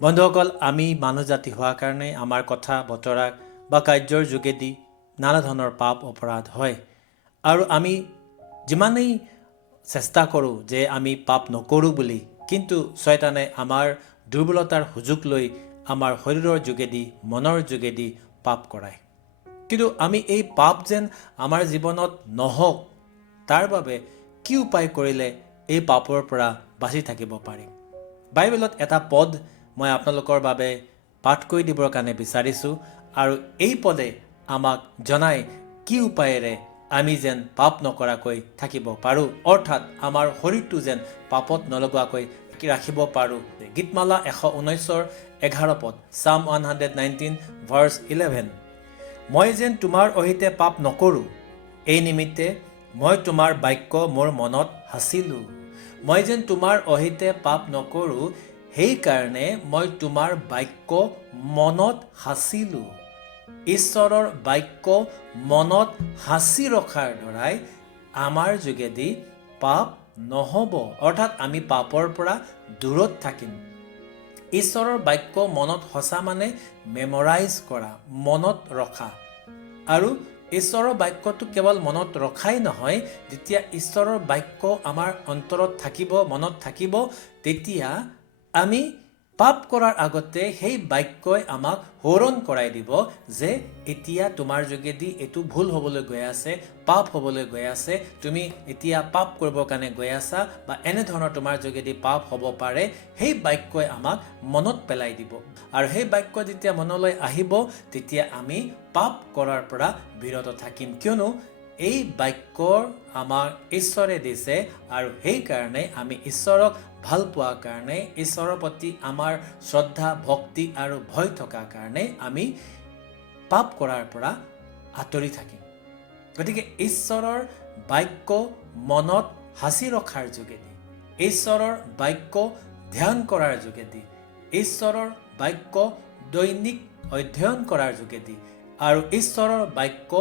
বন্ধুসকল আমি মানুহ জাতি হোৱাৰ কাৰণে আমাৰ কথা বতৰা বা কাৰ্যৰ যোগেদি নানা ধৰণৰ পাপ অপৰাধ হয়। আৰু আমি যিমানেই চেষ্টা কৰোঁ যে আমি পাপ নকৰোঁ বুলি কিন্তু ছয়তানে আমাৰ দুৰ্বলতাৰ সুযোগ লৈ আমাৰ শৰীৰৰ যোগেদি মনৰ যোগেদি পাপ কৰায়। কিন্তু আমি এই পাপ যেন আমাৰ জীৱনত নহওক তাৰ বাবে কি উপায় কৰিলে এই পাপৰ পৰা বাচি থাকিব পাৰিম? বাইবেলত এটা পদ মই আপোনালোকৰ বাবে পাঠ কৰি দিবৰ কাৰণে বিচাৰিছোঁ আৰু এই পদে আমাক জনাই কি উপায়েৰে আমি যেন পাপ নকৰাকৈ থাকিব পাৰোঁ অৰ্থাৎ আমাৰ শৰীৰটো যেন পাপত নলগোৱাকৈ ৰাখিব পাৰোঁ। গীতমালা এশ ঊনৈছৰ এঘাৰ পদ psalm one hundred nineteen verse eleven মই যেন তোমাৰ অহিতে পাপ নকৰোঁ এই নিমিত্তে মই তোমাৰ বাক্য মোৰ মনত সাঁচিলোঁ মই যেন তোমাৰ অহিতে পাপ নকৰোঁ সেইকাৰণে মই তোমাৰ বাক্য মনত সাঁচিলোঁ। ঈশ্বৰৰ বাক্য মনত সাঁচি ৰখাৰ দ্বাৰাই আমাৰ যোগেদি পাপ নহ'ব। অৰ্থাৎ আমি পাপৰ পৰা দূৰত থাকিম। ঈশ্বৰৰ বাক্য মনত সঁচা মানে মেমৰাইজ কৰা মনত ৰখা। আৰু ঈশ্বৰৰ বাক্যটো কেৱল মনত ৰখাই নহয় যেতিয়া ঈশ্বৰৰ বাক্য আমাৰ অন্তৰত থাকিব মনত থাকিব তেতিয়া আমি পাপ কৰাৰ আগতে সেই বাক্যই আমাক সোঁৱৰণ কৰাই দিব যে এতিয়া তোমাৰ যোগেদি এইটো ভুল হ'বলৈ গৈ আছে, পাপ হ'বলৈ গৈ আছে, তুমি এতিয়া পাপ কৰিবৰ কাৰণে গৈ আছা বা এনেধৰণৰ তোমাৰ যোগেদি পাপ হ'ব পাৰে, সেই বাক্যই আমাক মনত পেলাই দিব। আৰু সেই বাক্য যেতিয়া মনলৈ আহিব, তেতিয়া আমি পাপ কৰাৰ পৰা বিৰত থাকিম। কিয়নো এই বাক্যৰ আমাৰ ঈশ্বৰে দিছে আৰু সেইকাৰণে আমি ঈশ্বৰক ভালো পোৱাৰ কাৰণে, ঈশ্বৰৰ প্ৰতি আমাৰ শ্ৰদ্ধা, ভক্তি আৰু ভয় থকাৰ কাৰণে আমি পাপ কৰাৰ পৰা আঁতৰি থাকিম। গতিকে ঈশ্বৰৰ বাক্য মনত সাঁচি ৰখাৰ যোগেদি, ঈশ্বৰৰ বাক্য ধ্যান কৰাৰ যোগেদি, ঈশ্বৰৰ বাক্য দৈনিক অধ্যয়ন কৰাৰ যোগেদি আৰু ঈশ্বৰৰ বাক্য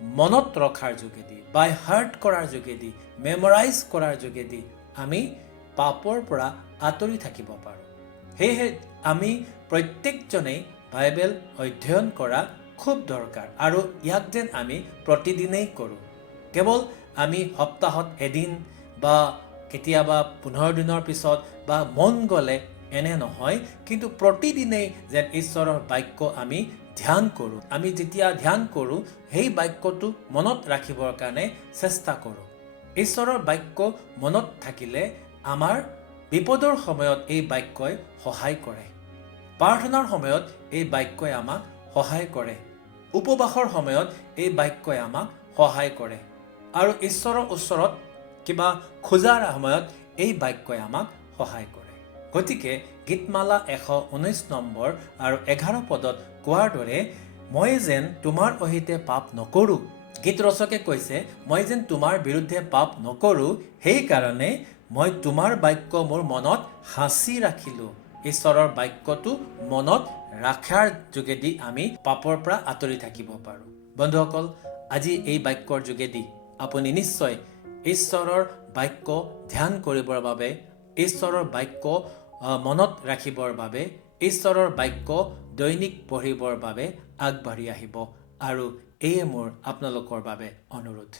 মনত ৰখাৰ যোগেদি বাই হাৰ্ট কৰাৰ যোগেদি মেমৰাইজ কৰাৰ যোগেদি আমি পাপৰ পৰা আঁতৰি থাকিব পাৰোঁ। সেয়েহে আমি প্ৰত্যেকজনেই বাইবেল অধ্যয়ন কৰা খুব দৰকাৰ আৰু ইয়াক যেন আমি প্ৰতিদিনেই কৰোঁ। কেৱল আমি সপ্তাহত এদিন বা কেতিয়াবা পোন্ধৰ দিনৰ পিছত বা মন গ'লে এনে নহয় কিন্তু প্ৰতিদিনেই যেন ঈশ্বৰৰ বাক্য আমি ধ্যান কৰোঁ। আমি যেতিয়া ধ্যান কৰোঁ সেই বাক্যটো মনত ৰাখিবৰ কাৰণে চেষ্টা কৰোঁ। ঈশ্বৰৰ বাক্য মনত থাকিলে আমাৰ বিপদৰ সময়ত এই বাক্যই সহায় কৰে। প্ৰাৰ্থনাৰ সময়ত এই বাক্যই আমাক সহায় কৰে। উপবাসৰ সময়ত এই বাক্যই আমাক সহায় কৰে। আৰু ঈশ্বৰৰ ওচৰত কিবা খোজাৰ সময়ত এই বাক্যই আমাক সহায় কৰে। গতিকে গীতমালা এশ ঊনৈছ নম্বৰ আৰু এঘাৰ পদত কোৱাৰ দৰে মই যেন তোমাৰ অহিতে পাপ নকৰোঁ। গীত ৰচকে কৈছে মই যেন তোমাৰ বিৰুদ্ধে পাপ নকৰোঁ সেইকাৰণে মই তোমাৰ বাক্য মোৰ মনত সাঁচি ৰাখিলোঁ। ঈশ্বৰৰ বাক্যটো মনত ৰখাৰ যোগেদি আমি পাপৰ পৰা আঁতৰি থাকিব পাৰোঁ। বন্ধুসকল আজি এই বাক্যৰ যোগেদি আপুনি নিশ্চয় ঈশ্বৰৰ বাক্য ধ্যান কৰিবৰ বাবে ঈশ্বৰৰ বাক্য মনত ৰাখিবৰ বাবে ঈশ্বৰৰ বাক্য দৈনিক পঢ়িবৰ বাবে আগবাঢ়ি আহিব। আৰু এয়ে মোৰ আপোনালোকৰ বাবে অনুৰোধ।